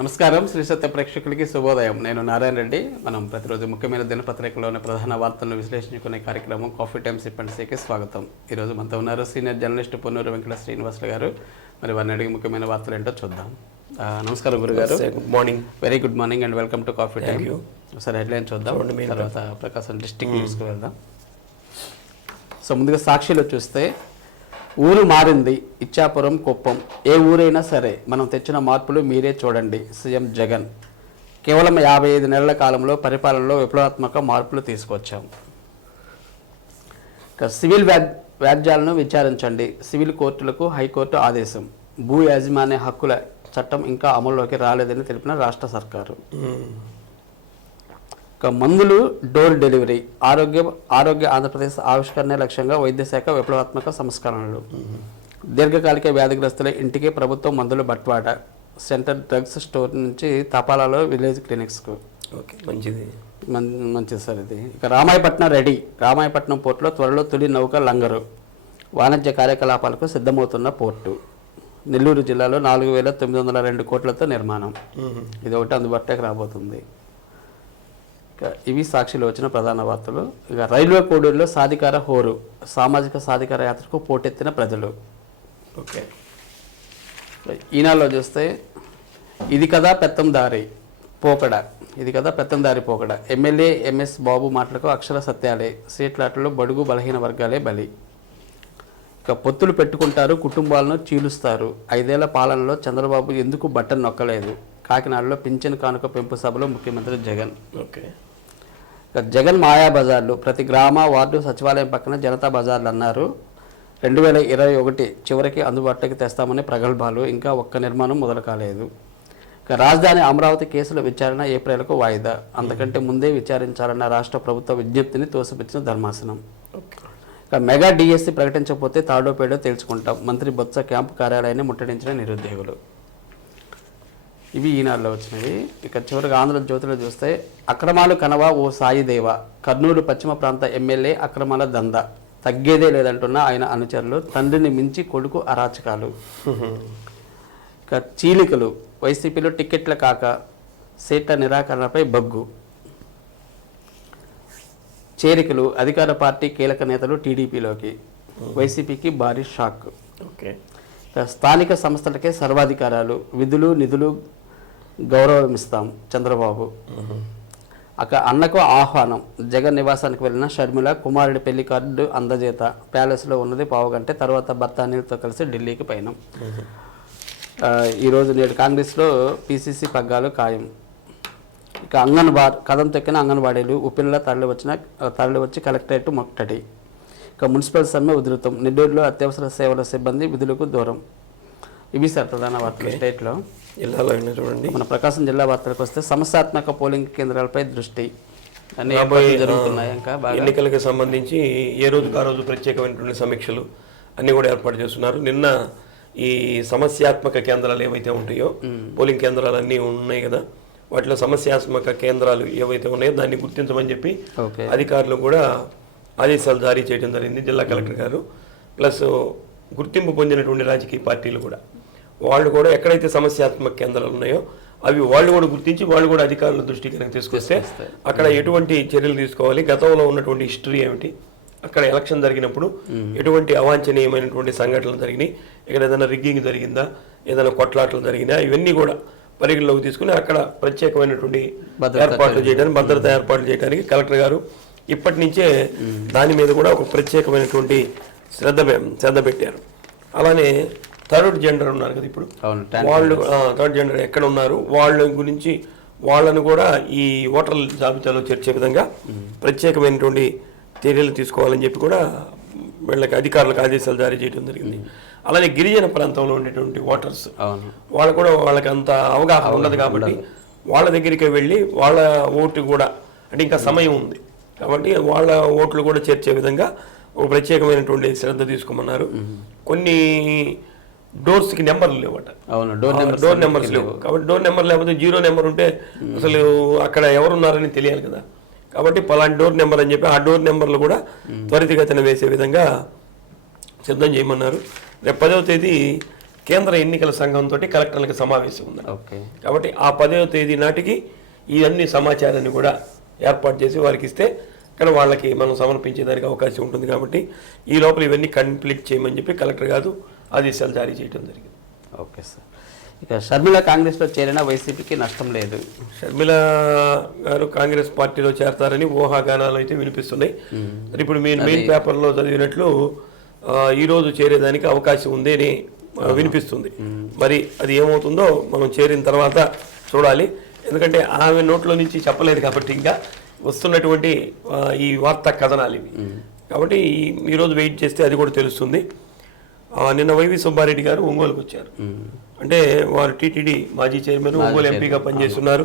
నమస్కారం శ్రీ సత్య ప్రేక్షకులకి శుభోదయం. నేను నారాయణ రెడ్డి. మనం ప్రతిరోజు ముఖ్యమైన దినపత్రికలోని ప్రధాన వార్తలను విశ్లేషించుకునే కార్యక్రమం కాఫీ టైమ్ సిప్ అండ్ సేకి స్వాగతం. ఈరోజు మనతో ఉన్నారు సీనియర్ జర్నలిస్ట్ పొన్నూరు వెంకట శ్రీనివాసులు గారు. మరి వారిని అడిగి ముఖ్యమైన వార్తలు ఏంటో చూద్దాం. నమస్కారం గురుగారు. Good morning. Very good morning and welcome to coffee time. ఒకసారి హెడ్లైన్ చూద్దాం, తర్వాత ప్రకాశం డిస్ట్రిక్ట్ న్యూస్కి వెళ్దాం. సో ముందుగా సాక్షిలో చూస్తే, ఊరు మారింది, ఇచ్చాపురం కుప్పం, ఏ ఊరైనా సరే మనం తెచ్చిన మార్పులు మీరే చూడండి, సీఎం జగన్. కేవలం 55 నెలల కాలంలో పరిపాలనలో విప్లవాత్మక మార్పులు తీసుకొచ్చాం. సివిల్ వ్యాజ్యాలను విచారించండి, సివిల్ కోర్టులకు హైకోర్టు ఆదేశం. భూ యాజమాన్య హక్కుల చట్టం ఇంకా అమల్లోకి రాలేదని తెలిపిన రాష్ట్ర సర్కారు. మందులు డోర్ డెలివరీ, ఆరోగ్య ఆంధ్రప్రదేశ్ ఆవిష్కరణ లక్ష్యంగా వైద్య శాఖ విప్లవాత్మక సంస్కరణలు. దీర్ఘకాలిక వ్యాధిగ్రస్తుల ఇంటికి ప్రభుత్వం మందులు బట్వాడ, సెంటర్ డ్రగ్స్ స్టోర్ నుంచి తపాలాలో విలేజ్ క్లినిక్స్కు. ఓకే, మంచిది మంచిది సార్ ఇది. ఇక రామాయపట్నం రెడీ, రామాయపట్నం పోర్టులో త్వరలో తొలి నౌక లంగరు, వాణిజ్య కార్యకలాపాలకు సిద్ధమవుతున్న పోర్టు. నెల్లూరు జిల్లాలో 4,902 కోట్లతో నిర్మాణం. ఇది ఒకటి అందుబాటులోకి రాబోతుంది. ఇవి సాక్షిలో వచ్చిన ప్రధాన వార్తలు. ఇక రైల్వే కోడూరులో సాధికార హోరు, సామాజిక సాధికార యాత్రకు పోటెత్తిన ప్రజలు. ఓకే, ఈనాడులో చూస్తే, ఇది కదా పెత్తందారి పోకడ, ఇది కదా పెత్తందారి పోకడ, ఎమ్మెల్యే ఎంఎస్ బాబు మాటలకు అక్షర సత్యాలే, సీట్లాటలో బడుగు బలహీన వర్గాలే బలి. ఇక పొత్తులు పెట్టుకుంటారు, కుటుంబాలను చీలుస్తారు, 5 ఏళ్ల పాలనలో చంద్రబాబు ఎందుకు బట్టను నొక్కలేదు, కాకినాడలో పింఛన్ కానుక పెంపు సభలో ముఖ్యమంత్రి జగన్. ఓకే, జగన్ మాయా బజార్లు, ప్రతి గ్రామ వార్డు సచివాలయం పక్కన జనతా బజార్లు అన్నారు. 2021 చివరికి అందుబాటులోకి తెస్తామని ప్రగల్భాలు, ఇంకా ఒక్క నిర్మాణం మొదలు కాలేదు. ఇక రాజధాని అమరావతి కేసుల విచారణ ఏప్రిల్కు వాయిదా, అంతకంటే ముందే విచారించాలన్న రాష్ట్ర ప్రభుత్వ విజ్ఞప్తిని తోసిపుచ్చిన ధర్మాసనం. ఇక మెగా డిఎస్సి ప్రకటించకపోతే తాడోపేడో తేల్చుకుంటాం, మంత్రి బొత్స క్యాంపు కార్యాలయాన్ని ముట్టడించిన నిరుద్యోగులు. ఇవి ఈనాడులో వచ్చినవి. ఇక చివరిగా ఆంధ్రజ్యోతిలో చూస్తే, అక్రమాలు కనవా ఓ సాయిదేవ, కర్నూలు పశ్చిమ ప్రాంత ఎమ్మెల్యే అక్రమాల దంద, తగ్గేదే లేదంటున్న ఆయన అనుచరులు, తండ్రిని మించి కొడుకు అరాచకాలు. ఇక చీలికలు, వైసీపీలో టికెట్ల కాక సీట్ల నిరాకరణపై బగ్గు. చేరికలు, అధికార పార్టీ కీలక నేతలు టీడీపీలోకి, వైసీపీకి భారీ షాక్. ఓకే, స్థానిక సంస్థలకే సర్వాధికారాలు, విధులు నిధులు గౌరవం ఇస్తాం చంద్రబాబు. అన్నకు ఆహ్వానం, జగన్ నివాసానికి వెళ్ళిన షర్మిల, కుమారుడి పెళ్లి కార్డు అందజేత, ప్యాలెస్లో ఉన్నది పావుగంటే, తర్వాత భర్త అనిల్తో కలిసి ఢిల్లీకి పయనం. ఈరోజు నేడు కాంగ్రెస్లో పిసిసి పగ్గాలు ఖాయం. ఇక కథం తొక్కిన అంగన్వాడీలు, ఉప్పినలా తరలివచ్చి కలెక్టరేట్ మొట్టడి. ఇక మున్సిపల్ సమ్మె ఉధృతం, నెల్లూరులో అత్యవసర సేవల సిబ్బంది విధులకు దూరం. ఇవి సార్ ప్రధాన వార్తలు స్టేట్లో. జిల్లాలో చూడండి, మన ప్రకాశం జిల్లా వార్తలకు వస్తే, సమస్యాత్మక పోలింగ్ కేంద్రాలపై దృష్టి, అన్ని జరుగుతున్నాయి. ఇంకా ఎన్నికలకు సంబంధించి ఏ రోజుకు ఆ రోజు ప్రత్యేకమైనటువంటి సమీక్షలు అన్నీ కూడా ఏర్పాటు చేస్తున్నారు. నిన్న ఈ సమస్యాత్మక కేంద్రాలు ఏవైతే ఉంటాయో, పోలింగ్ కేంద్రాలు అన్నీ ఉన్నాయి కదా, వాటిలో సమస్యాత్మక కేంద్రాలు ఏవైతే ఉన్నాయో దాన్ని గుర్తించమని చెప్పి అధికారులు కూడా ఆదేశాలు జారీ చేయడం జరిగింది, జిల్లా కలెక్టర్ గారు. ప్లస్ గుర్తింపు పొందినటువంటి రాజకీయ పార్టీలు కూడా, వాళ్ళు కూడా ఎక్కడైతే సమస్యాత్మక కేంద్రాలు ఉన్నాయో అవి వాళ్ళు కూడా గుర్తించి వాళ్ళు కూడా అధికారుల దృష్టికి కనుక తీసుకొస్తే అక్కడ ఎటువంటి చర్యలు తీసుకోవాలి, గతంలో ఉన్నటువంటి హిస్టరీ ఏమిటి, అక్కడ ఎలక్షన్ జరిగినప్పుడు ఎటువంటి అవాంఛనీయమైనటువంటి సంఘటనలు జరిగినాయి, ఇక్కడ ఏదైనా రిగ్గింగ్ జరిగిందా, ఏదైనా కొట్లాటలు జరిగినా, ఇవన్నీ కూడా పరిగణలోకి తీసుకుని అక్కడ ప్రత్యేకమైనటువంటి ఏర్పాట్లు చేయడానికి, భద్రతా ఏర్పాట్లు చేయడానికి కలెక్టర్ గారు ఇప్పటి నుంచే దాని మీద కూడా ఒక ప్రత్యేకమైనటువంటి శ్రద్ధ పెట్టారు. అలానే థర్డ్ జెండర్ ఉన్నారు కదా ఇప్పుడు, వాళ్ళు థర్డ్ జెండర్ ఎక్కడ ఉన్నారు వాళ్ళ గురించి వాళ్ళను కూడా ఈ ఓటర్ల జాబితాలో చేర్చే విధంగా ప్రత్యేకమైనటువంటి చర్యలు తీసుకోవాలని చెప్పి కూడా వీళ్ళకి అధికారులకు ఆదేశాలు జారీ చేయడం జరిగింది. అలానే గిరిజన ప్రాంతంలో ఉండేటువంటి ఓటర్స్ వాళ్ళు కూడా వాళ్ళకి అంత అవగాహన ఉండదు కాబట్టి వాళ్ళ దగ్గరికి వెళ్ళి వాళ్ళ ఓటు కూడా, అంటే ఇంకా సమయం ఉంది కాబట్టి వాళ్ళ ఓట్లు కూడా చేర్చే విధంగా ఒక ప్రత్యేకమైనటువంటి శ్రద్ధ తీసుకోమన్నారు. కొన్ని డోర్స్కి నెంబర్లు లేవట, డోర్ నెంబర్స్ లేవు కాబట్టి డోర్ నెంబర్ లేకపోతే 0 నెంబర్ ఉంటే అసలు అక్కడ ఎవరున్నారని తెలియాలి కదా, కాబట్టి పలాంటి డోర్ నెంబర్ అని చెప్పి ఆ డోర్ నెంబర్లు కూడా త్వరితగతిన వేసే విధంగా సిద్ధం చేయమన్నారు. రేపు 10వ తేదీ కేంద్ర ఎన్నికల సంఘంతో కలెక్టర్లకు సమావేశం ఉంది. ఓకే. కాబట్టి ఆ 10వ తేదీ నాటికి ఈ అన్ని సమాచారాన్ని కూడా ఏర్పాటు చేసి వారికి ఇస్తే ఇక్కడ వాళ్ళకి మనం సమర్పించేదానికి అవకాశం ఉంటుంది. కాబట్టి ఈ లోపల ఇవన్నీ కంప్లీట్ చేయమని చెప్పి కలెక్టర్ గారు ఆదేశాలు జారీ చేయడం జరిగింది. Okay sir. ఇక షర్మిల కాంగ్రెస్లో చేరిన వైసీపీకి నష్టం లేదు. షర్మిల గారు కాంగ్రెస్ పార్టీలో చేరతారని ఊహాగానాలు అయితే వినిపిస్తున్నాయి. ఇప్పుడు మీరు మెయిన్ పేపర్లో చదివినట్లు ఈరోజు చేరేదానికి అవకాశం ఉంది అని వినిపిస్తుంది. మరి అది ఏమవుతుందో మనం చేరిన తర్వాత చూడాలి. ఎందుకంటే ఆమె నోట్లో నుంచి చెప్పలేదు కాబట్టి ఇంకా వస్తున్నటువంటి ఈ వార్తా కథనాలు ఇవి. కాబట్టి ఈరోజు వెయిట్ చేస్తే అది కూడా తెలుస్తుంది. నిన్న వైవి సుబ్బారెడ్డి గారు ఒంగోలుకు వచ్చారు. అంటే వారు టీటీడీ మాజీ చైర్మన్, ఒంగోలు ఎంపీగా పనిచేస్తున్నారు.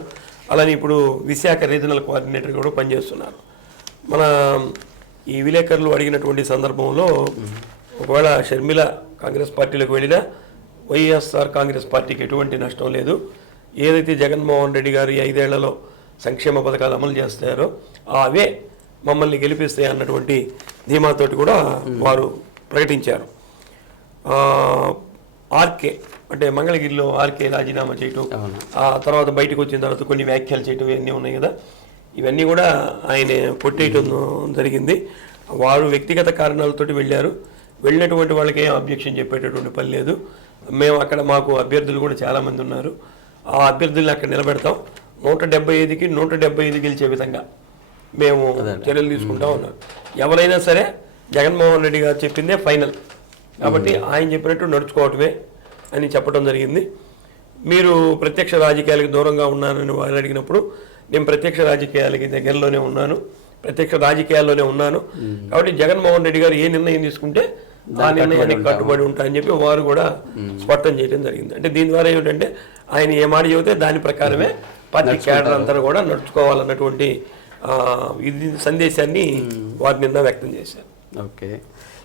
అలానే ఇప్పుడు విశాఖ రీజనల్ కోఆర్డినేటర్ కూడా పనిచేస్తున్నారు. మన ఈ విలేకరులు అడిగినటువంటి సందర్భంలో ఒకవేళ షర్మిల కాంగ్రెస్ పార్టీలోకి వెళ్ళినా వైఎస్ఆర్ కాంగ్రెస్ పార్టీకి ఎటువంటి నష్టం లేదు. ఏదైతే జగన్మోహన్ రెడ్డి గారు 5 ఏళ్లలో సంక్షేమ పథకాలు అమలు చేస్తారో అవే మమ్మల్ని గెలిపిస్తాయి అన్నటువంటి ధీమాతోటి కూడా వారు ప్రకటించారు. ఆర్కే అంటే మంగళగిరిలో ఆర్కే రాజీనామా చేయటం, ఆ తర్వాత బయటకు వచ్చిన తర్వాత కొన్ని వ్యాఖ్యలు చేయటం ఇవన్నీ ఉన్నాయి కదా, ఇవన్నీ కూడా ఆయన కొట్టేయటం జరిగింది. వారు వ్యక్తిగత కారణాలతోటి వెళ్ళారు. వెళ్ళినటువంటి వాళ్ళకి ఏం అబ్జెక్షన్ చెప్పేటటువంటి పని లేదు. మేము అక్కడ మాకు అభ్యర్థులు కూడా చాలామంది ఉన్నారు. ఆ అభ్యర్థుల్ని అక్కడ నిలబెడతాం. 175కి 175 గెలిచే విధంగా మేము చర్యలు తీసుకుంటా ఉన్నాం. ఎవరైనా సరే జగన్మోహన్ రెడ్డి గారు చెప్పిందే ఫైనల్. కాబట్టి ఆయన చెప్పినట్టు నడుచుకోవటమే అని చెప్పడం జరిగింది. మీరు ప్రత్యక్ష రాజకీయాలకు దూరంగా ఉన్నానని వాళ్ళు అడిగినప్పుడు నేను ప్రత్యక్ష రాజకీయాలకి దగ్గరలోనే ఉన్నాను, ప్రత్యక్ష రాజకీయాల్లోనే ఉన్నాను. కాబట్టి జగన్మోహన్ రెడ్డి గారు ఏ నిర్ణయం తీసుకుంటే ఆ నిర్ణయానికి కట్టుబడి ఉంటా అని చెప్పి వారు కూడా స్పష్టం చేయడం జరిగింది. అంటే దీని ద్వారా ఏమిటంటే ఆయన ఏ మాట చెబితే దాని ప్రకారమే పార్టీ క్యాడర్ అంతా కూడా నడుచుకోవాలన్నటువంటి ఇది సందేశాన్ని వారి నిన్న వ్యక్తం చేశారు. ఓకే.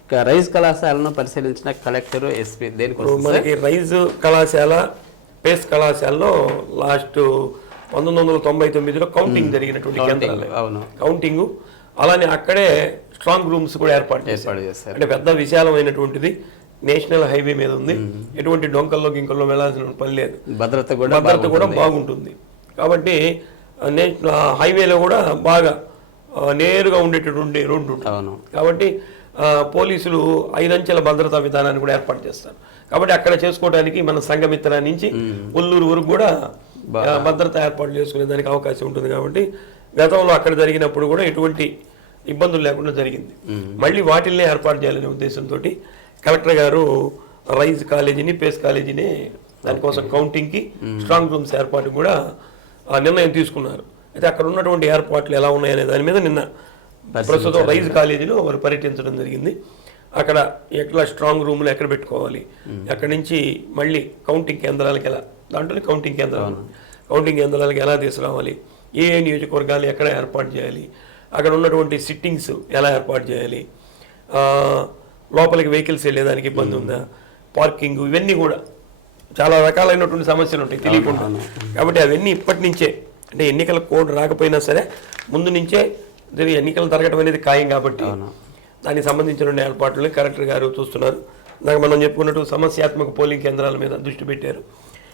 ఇక రైజ్ కళాశాలను పరిశీలించిన కలెక్టర్, ఎస్పీ దేనికోసం? మనకి రైజ్ కళాశాల, పేస్ కళాశాలలో లాస్ట్ 1999లో కౌంటింగ్ జరిగినటువంటి కేంద్రాలు కౌంటింగ్. అలానే అక్కడే స్ట్రాంగ్ రూమ్స్ కూడా ఏర్పాటు చేశారు. అంటే పెద్ద విశాలమైనటువంటిది, నేషనల్ హైవే మీద ఉంది. ఎటువంటి డొంకల్లో గింకల్లో వెళ్లాల్సిన పని లేదు. భద్రత కూడా బాగుంటుంది. కాబట్టి హైవేలో కూడా బాగా నేరుగా ఉండేటటువంటి రోడ్డు ఉంటుంది. కాబట్టి పోలీసులు 5 అంచెల భద్రతా విధానాన్ని కూడా ఏర్పాటు చేస్తారు. కాబట్టి అక్కడ చేసుకోవడానికి మన సంఘమిత్ర నుంచి ఒల్లూరు వరకు కూడా భద్రత ఏర్పాటు చేసుకునే దానికి అవకాశం ఉంటుంది. కాబట్టి గతంలో అక్కడ జరిగినప్పుడు కూడా ఎటువంటి ఇబ్బందులు లేకుండా జరిగింది. మళ్ళీ వాటిల్నే ఏర్పాటు చేయాలనే ఉద్దేశంతో కలెక్టర్ గారు రైజ్ కాలేజీని, పేస్ కాలేజీని దానికోసం కౌంటింగ్కి, స్ట్రాంగ్ రూమ్స్ ఏర్పాటు కూడా నిర్ణయం తీసుకున్నారు. అయితే అక్కడ ఉన్నటువంటి ఏర్పాట్లు ఎలా ఉన్నాయనే దాని మీద నిన్న ప్రస్తుతం రైజ్ కాలేజీలో వారు పర్యటించడం జరిగింది. అక్కడ ఎట్లా స్ట్రాంగ్ రూమ్లు ఎక్కడ పెట్టుకోవాలి, అక్కడి నుంచి మళ్ళీ కౌంటింగ్ కేంద్రాలకు ఎలా, దాంట్లో కౌంటింగ్ కేంద్రాలకు ఎలా తీసుకురావాలి, ఏ నియోజకవర్గాలు ఎక్కడ ఏర్పాటు చేయాలి, అక్కడ ఉన్నటువంటి సిట్టింగ్స్ ఎలా ఏర్పాటు చేయాలి, లోపలికి వెహికల్స్ వెళ్ళేదానికి ఇబ్బంది ఉందా, పార్కింగ్, ఇవన్నీ కూడా చాలా రకాలైనటువంటి సమస్యలు ఉంటాయి తెలియకుండా. కాబట్టి అవన్నీ ఇప్పటి నుంచే, అంటే ఎన్నికల కోడ్ రాకపోయినా సరే ముందు నుంచే ఎన్నికలు జరగడం అనేది ఖాయం. కాబట్టి దానికి సంబంధించిన ఏర్పాట్లు కలెక్టర్ గారు చూస్తున్నారు. దానికి మనం చెప్పుకున్నట్టు సమస్యాత్మక పోలింగ్ కేంద్రాల మీద దృష్టి పెట్టారు.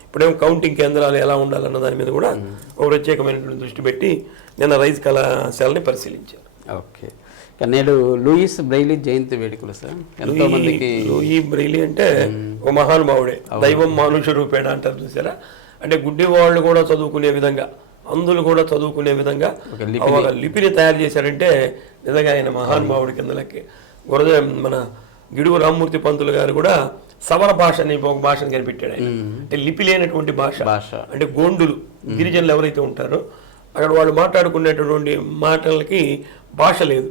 ఇప్పుడేమో కౌంటింగ్ కేంద్రాలు ఎలా ఉండాలన్న దాని మీద కూడా ఒక ప్రత్యేకమైనటువంటి దృష్టి పెట్టి నిన్న రైజ్ కళాశాలని పరిశీలించారు. ఓకే. నేడు లూయిస్ బ్రెయిలీ జయంతి వేడుకలు సార్. ఎంతో మందికి లూయి బ్రెయిలీ అంటే ఒక మహానుభావుడే, దైవం మానుష రూపేణ అంటారు చూసారా. అంటే గుడ్డి వాళ్ళు కూడా చదువుకునే విధంగా, అందులు కూడా చదువుకునే విధంగా ఒక లిపిని తయారు చేశారంటే నిజంగా ఆయన మహానుభావుడి కిందలకి. మన గిడుగు రామ్మూర్తి పంతులు గారు కూడా సవర భాష అని ఒక భాషను కనిపెట్టాడు ఆయన. అంటే లిపి లేనటువంటి భాష, అంటే గోండులు గిరిజనులు ఎవరైతే ఉంటారో అక్కడ వాళ్ళు మాట్లాడుకునేటటువంటి మాటలకి భాష లేదు.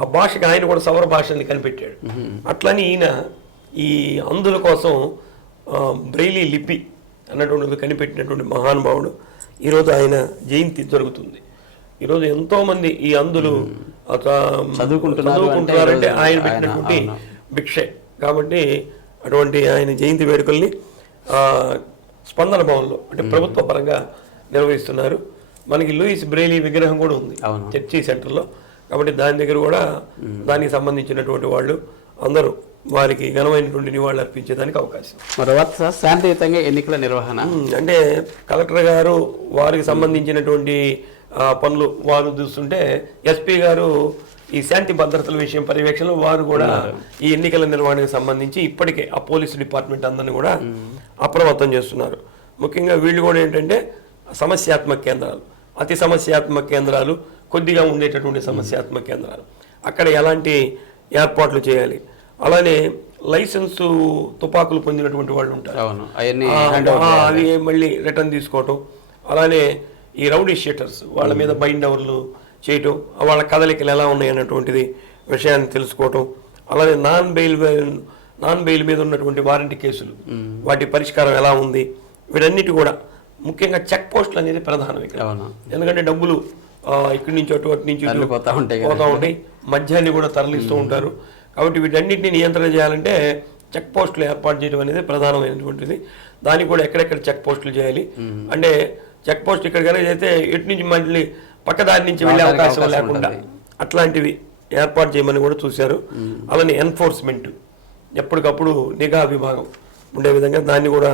ఆ భాషకి ఆయన కూడా సవర భాషని కనిపెట్టాడు. అట్లని ఈయన ఈ అందుల కోసం బ్రెయిలీ లిపి అన్నటువంటిది కనిపెట్టినటువంటి మహానుభావుడు. ఈరోజు ఆయన జయంతి జరుగుతుంది. ఈరోజు ఎంతోమంది ఈ అందులు చదువుకుంటున్నారంటే ఆయన పెట్టినటువంటి భిక్షే. కాబట్టి అటువంటి ఆయన జయంతి వేడుకల్ని స్పందన భవన్లో అంటే ప్రభుత్వ పరంగా నిర్వహిస్తున్నారు. మనకి లూయిస్ బ్రెయిలీ విగ్రహం కూడా ఉంది చర్చి సెంటర్లో. కాబట్టి దాని దగ్గర కూడా దానికి సంబంధించినటువంటి వాళ్ళు అందరూ వారికి ఘనమైనటువంటి నివాళులు అర్పించేదానికి అవకాశం. మరోవైపు సార్ శాంతియుతంగా ఎన్నికల నిర్వహణ అంటే కలెక్టర్ గారు వారికి సంబంధించినటువంటి పనులు వారు చూస్తుంటే ఎస్పీ గారు ఈ శాంతి భద్రతల విషయం పర్యవేక్షణలో వారు కూడా ఈ ఎన్నికల నిర్వహణకు సంబంధించి ఇప్పటికే ఆ పోలీసు డిపార్ట్మెంట్ అందరినీ కూడా అప్రమత్తం చేస్తున్నారు. ముఖ్యంగా వీళ్ళు కూడా ఏంటంటే సమస్యాత్మక కేంద్రాలు, అతి సమస్యాత్మక కేంద్రాలు, కొద్దిగా ఉండేటటువంటి సమస్యాత్మక కేంద్రాలు, అక్కడ ఎలాంటి ఏర్పాట్లు చేయాలి. అలానే లైసెన్సు తుపాకులు పొందినటువంటి వాళ్ళు ఉంటారు, అవి మళ్ళీ రిటర్న్ తీసుకోవటం. అలానే ఈ రౌడీ షీటర్స్ వాళ్ళ మీద బైండ్ ఓవర్లు చేయటం, వాళ్ళ కదలికలు ఎలా ఉన్నాయి అన్నటువంటిది విషయాన్ని తెలుసుకోవటం. అలానే నాన్ బెయిల్ మీద ఉన్నటువంటి వారంటీ కేసులు, వాటి పరిష్కారం ఎలా ఉంది, వీటన్నిటి కూడా ముఖ్యంగా చెక్ పోస్టులు అనేది ప్రధానం ఇక్కడ. ఎందుకంటే డబ్బులు ఇక్కడి నుంచి అటు నుంచి పోతూ ఉంటాయి, మద్యాన్ని కూడా తరలిస్తూ ఉంటారు. కాబట్టి వీటన్నిటిని నియంత్రణ చేయాలంటే చెక్ పోస్టులు ఏర్పాటు చేయడం అనేది ప్రధానమైనటువంటిది. దానికి కూడా ఎక్కడెక్కడ చెక్ పోస్టులు చేయాలి అంటే చెక్ పోస్ట్ ఇక్కడ కనుక చేస్తే ఎటు నుంచి మళ్ళీ పక్కదారి నుంచి వెళ్ళే అవకాశం లేకుండా అట్లాంటివి ఏర్పాటు చేయమని కూడా చూశారు. అలానే ఎన్ఫోర్స్మెంట్ ఎప్పటికప్పుడు నిఘా విభాగం ఉండే విధంగా దాన్ని కూడా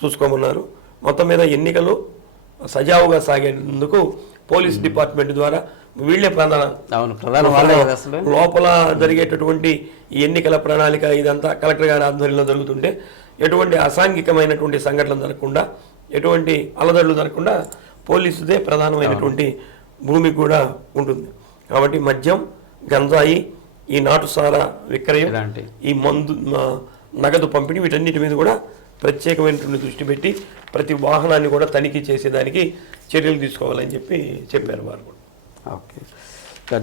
చూసుకోమన్నారు. మొత్తం మీద ఎన్నికలు సజావుగా సాగేందుకు పోలీస్ డిపార్ట్మెంట్ ద్వారా వీళ్లే లోపల జరిగేటటువంటి ఈ ఎన్నికల ప్రణాళిక ఇదంతా కలెక్టర్ గారి ఆధ్వర్యంలో జరుగుతుంటే ఎటువంటి అసాంఘికమైనటువంటి సంఘటనలు జరగకుండా, ఎటువంటి అలదడులు జరగకుండా పోలీసుదే ప్రధానమైనటువంటి భూమి కూడా ఉంటుంది. కాబట్టి మద్యం, గంజాయి, ఈ నాటుసారా విక్రయం, ఈ మందు, నగదు పంపిణీ, వీటన్నిటి మీద కూడా ప్రత్యేకమైనటువంటి దృష్టి పెట్టి ప్రతి వాహనాన్ని కూడా తనిఖీ చేసేదానికి చర్యలు తీసుకోవాలని చెప్పారు వారు కూడా. ఓకే,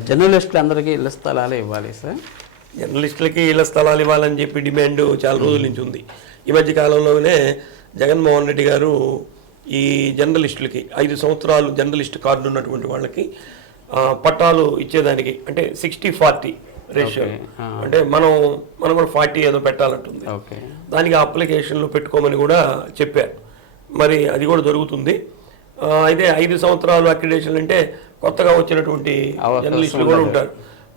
జర్నలిస్టులు అందరికీ ఇళ్ల స్థలాలు ఇవ్వాలి సార్. జర్నలిస్టులకి ఇళ్ల స్థలాలు ఇవ్వాలని చెప్పి డిమాండ్ చాలా రోజుల నుంచి ఉంది. ఈ మధ్య కాలంలోనే జగన్మోహన్ రెడ్డి గారు ఈ జర్నలిస్టులకి 5 సంవత్సరాలు జర్నలిస్ట్ కార్డు ఉన్నటువంటి వాళ్ళకి పట్టాలు ఇచ్చేదానికి అంటే 60-40 రేషియో, అంటే మనం కూడా 40 ఏదో పెట్టాలంటుంది. దానికి అప్లికేషన్లు పెట్టుకోమని కూడా చెప్పారు. మరి అది కూడా జరుగుతుంది. అయితే 5 సంవత్సరాలు అక్రిడేషన్ అంటే కొత్తగా వచ్చినటువంటి జర్నలిస్టులు కూడా ఉంటారు.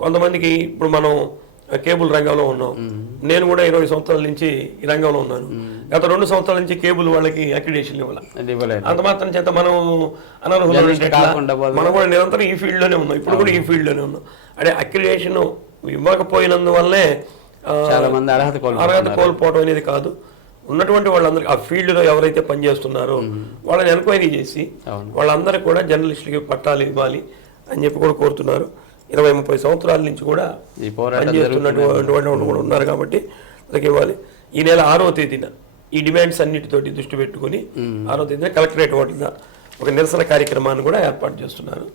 కొంతమందికి ఇప్పుడు మనం కేబుల్ రంగంలో ఉన్నాం, నేను కూడా 20 సంవత్సరాల నుంచి ఈ రంగంలో ఉన్నాను. గత 2 సంవత్సరాల నుంచి కేబుల్ వాళ్ళకి అక్రిడేషన్ ఇవ్వాలి. అంత మాత్రం చేత మనం అనర్హులు, మనం కూడా నిరంతరం ఈ ఫీల్డ్లోనే ఉన్నాం, ఇప్పుడు కూడా ఈ ఫీల్డ్లోనే ఉన్నాం. అంటే అక్రిడేషన్ ఇవ్వకపోయినందువల్లే అర్హత కోల్పోవడం అనేది కాదు, ఉన్నటువంటి వాళ్ళందరికీ ఆ ఫీల్డ్లో ఎవరైతే పనిచేస్తున్నారో వాళ్ళని ఎంక్వైరీ చేసి వాళ్ళందరికీ కూడా జర్నలిస్టులకి పట్టాలు ఇవ్వాలి అని చెప్పి కూడా కోరుతున్నారు. 20-30 సంవత్సరాల నుంచి కూడా పనిచేస్తున్నటువంటి వాళ్ళు కూడా ఉన్నారు కాబట్టి వాళ్ళకి ఇవ్వాలి. ఈ నెల 6వ తేదీన ఈ డిమాండ్స్ అన్నిటితోటి దృష్టి పెట్టుకుని 6వ తేదీన కలెక్టరేట్ వద్ద ఒక నిరసన కార్యక్రమాన్ని కూడా ఏర్పాటు చేస్తున్నారు.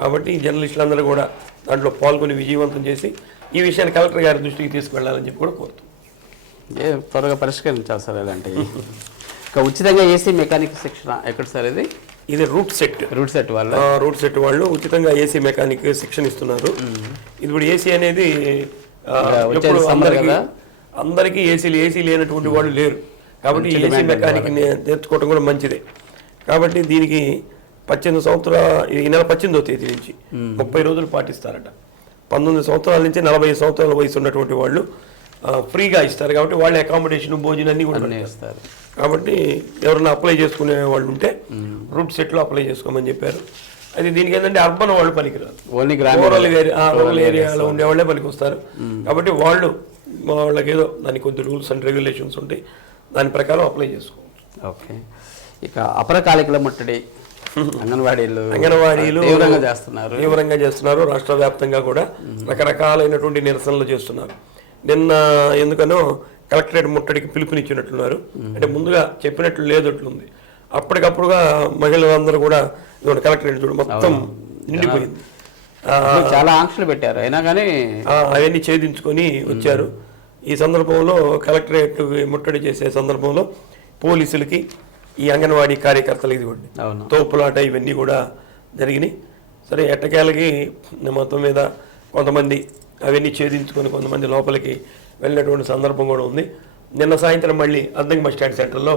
కాబట్టి జర్నలిస్టులందరూ కూడా దాంట్లో పాల్గొని విజయవంతం చేసి ఈ విషయాన్ని కలెక్టర్ గారి దృష్టికి తీసుకువెళ్ళాలని చెప్పి కూడా కోరుతున్నాం. త్వరగా పరిష్కరించాలి సార్ ఇలాంటివి. ఇంకా ఉచితంగా ఏసీ మెకానిక్ శిక్షణ ఎక్కడ సార్ ఇది రూట్ సెట్ వాళ్ళు ఉచితంగా ఏసీ మెకానిక్ శిక్షణ ఇస్తున్నారు. ఇప్పుడు ఏసీ అనేది అందరికీ ఏసీ లేనటువంటి వాళ్ళు లేరు కాబట్టి ఏసీ మెకానిక్ నేర్చుకోవడం కూడా మంచిదే. కాబట్టి దీనికి 18 సంవత్సరాల ఈ నెల 18వ తేదీ నుంచి 30 రోజులు పాటిస్తారట. 19 సంవత్సరాల నుంచి 40 సంవత్సరాల వయసు ఉన్నటువంటి వాళ్ళు ఫ్రీగా ఇస్తారు. కాబట్టి వాళ్ళ అకామిడేషన్, భోజనం అన్ని కూడా ఇస్తారు. కాబట్టి ఎవరైనా అప్లై చేసుకునే వాళ్ళు ఉంటే రూట్ సెట్లో అప్లై చేసుకోమని చెప్పారు. అది దీనికి ఏంటంటే అర్బన్ వాళ్ళు పనికిరారు, రూరల్ ఏరియాలో ఉండే వాళ్ళే పనికి వస్తారు. కాబట్టి వాళ్ళకి ఏదో దానికి కొద్ది రూల్స్ అండ్ రెగ్యులేషన్స్ ఉంటాయి, దాని ప్రకారం అప్లై చేసుకోవచ్చు. ఓకే, ఇక అపరకాలికల ముట్టడి అంగన్వాడీలు తీవ్రంగా చేస్తున్నారు. రాష్ట్ర వ్యాప్తంగా కూడా రకరకాలైనటువంటి నిరసనలు చేస్తున్నారు. నిన్న ఎందుకనో కలెక్టరేట్ ముట్టడికి పిలుపునిచ్చినట్లున్నారు. అంటే ముందుగా చెప్పినట్లు లేదట్లుంది. అప్పటికప్పుడుగా మహిళలందరూ కూడా కలెక్టరేట్ చూడు మొత్తం నిండిపోయింది. చాలా ఆంక్షలు పెట్టారు, అయినా కానీ అవన్నీ ఛేదించుకొని వచ్చారు. ఈ సందర్భంలో కలెక్టరేట్ ముట్టడి చేసే సందర్భంలో పోలీసులకి, ఈ అంగన్వాడీ కార్యకర్తలకి ఇదిగోండి తోపులాట ఇవన్నీ కూడా జరిగినాయి. సరే, ఎట్టకేలకి మొత్తం మీద కొంతమంది అవన్నీ ఛేదించుకొని కొంతమంది లోపలికి వెళ్ళినటువంటి సందర్భం కూడా ఉంది. నిన్న సాయంత్రం మళ్ళీ అద్దంకి బస్ స్టాండ్ సెంటర్లో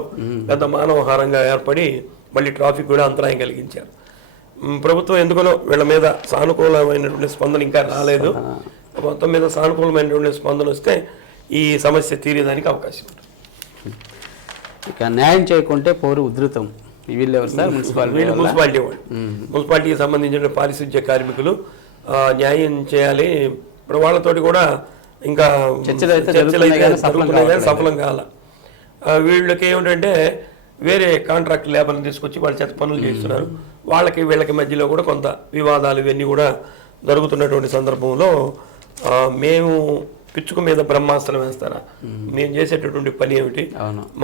పెద్ద మానవహారంగా ఏర్పడి మళ్ళీ ట్రాఫిక్ కూడా అంతరాయం కలిగించారు. ప్రభుత్వం ఎందుకనో వీళ్ళ మీద సానుకూలమైనటువంటి స్పందన ఇంకా రాలేదు. మొత్తం మీద సానుకూలమైనటువంటి స్పందన వస్తే ఈ సమస్య తీరేదానికి అవకాశం ఉంటుంది. ఇక న్యాయం చేయకుంటే పోరు ఉధృతం. వీళ్ళు ఎవరు సార్? వీళ్ళు మున్సిపాలిటీ వాళ్ళు. మున్సిపాలిటీకి సంబంధించిన పారిశుధ్య కార్మికులు న్యాయం చేయాలి. ఇప్పుడు వాళ్ళతోటి కూడా ఇంకా చర్చలు అయితే జరుగుతున్నాయి కానీ సఫలం కాల. వీళ్ళకి ఏమిటంటే వేరే కాంట్రాక్ట్ లేబర్ని తీసుకొచ్చి వాళ్ళ చేత పనులు చేస్తున్నారు. వాళ్ళకి వీళ్ళకి మధ్యలో కూడా కొంత వివాదాలు ఇవన్నీ కూడా జరుగుతున్నటువంటి సందర్భంలో మేము పిచ్చుక మీద బ్రహ్మాస్త్రం వేస్తారా, మేము చేసేటటువంటి పని ఏమిటి,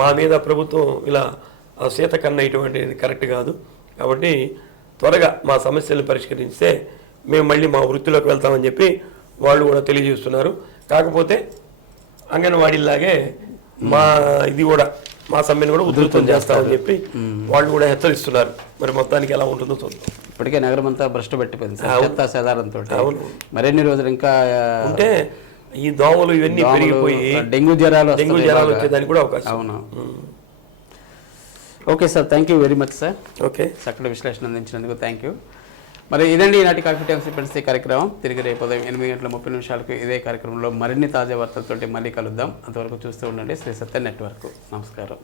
మా మీద ప్రభుత్వం ఇలా సీత కన్నా ఇటువంటిది కరెక్ట్ కాదు, కాబట్టి త్వరగా మా సమస్యలను పరిష్కరిస్తే మేము మళ్ళీ మా వృత్తిలోకి వెళ్తామని చెప్పి వాళ్ళు కూడా తెలియజేస్తున్నారు. కాకపోతే అంగన్వాడీలాగే మా ఇది కూడా మా సమ్మెను కూడా ఉధృతం చేస్తామని చెప్పి వాళ్ళు కూడా హెచ్చరిస్తున్నారు. మరి మొత్తానికి ఎలా ఉంటుందో చూద్దాం. ఇప్పటికే నగరం అంతా భ్రష్టు పెట్టిపోయింది సదారంతో. అవును, మరిన్ని రోజులు ఇంకా ఉంటే ఈ దోమలు ఇవన్నీ పెరిగిపోయి డెంగ్యూ జ్వరాలు వచ్చేదానికి కూడా అవకాశం. అవును. Okay sir, thank you very much sir. Okay, చక్కటి విశ్లేషణ అందించినందుకు థ్యాంక్ యూ. మరి ఇదండి ఈనాటి కాఫీ టైమ్స్ ఫ్రెండ్స్ కార్యక్రమం. తిరిగి రేపు ఉదయం 8:30 ఇదే కార్యక్రమంలో మరిన్ని తాజా వార్తలతోటి మళ్ళీ కలుద్దాం. అంతవరకు చూస్తూ ఉండండి శ్రీ సత్య నెట్వర్క్. నమస్కారం.